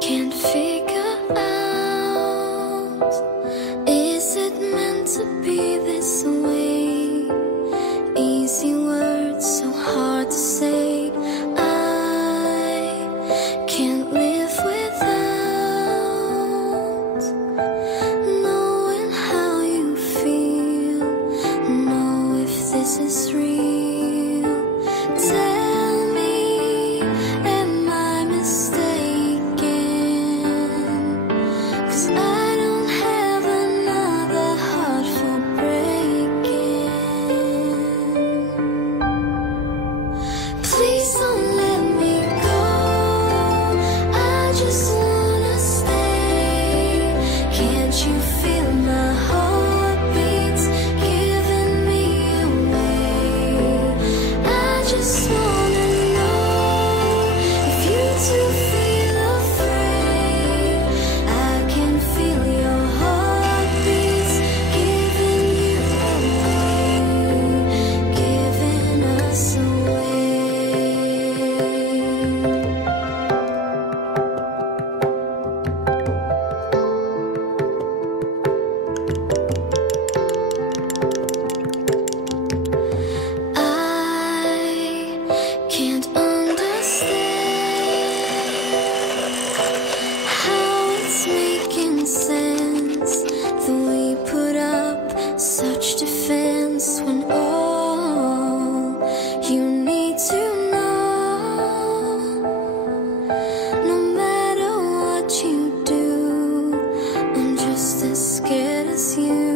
Can't figure out, is it meant to be this way? Easy words, so hard to say. I can't live without knowing how you feel, know if this is real. Tell me, am I mistaken? 'Cause I don't have another heart for breaking. Please don't let me go, I just wanna stay. Can't you feel my heartbeats giving me away? I just wanna know if you too feel afraid. I can feel your heartbeats giving you away, giving us away. I can't understand how it's making sense that we put up such defense when all you need to know, no matter what you do, I'm just as scared as you.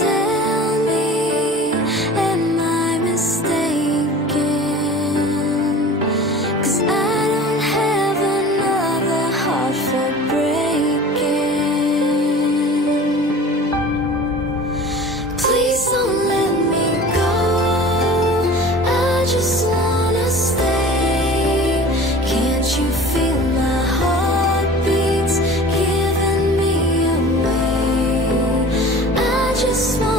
Tell me, am I mistaken? 'Cause I don't have another heart for breaking. Please don't let me go, I just wanna stay. Can't you feel my heartbeats giving me away? I just wanna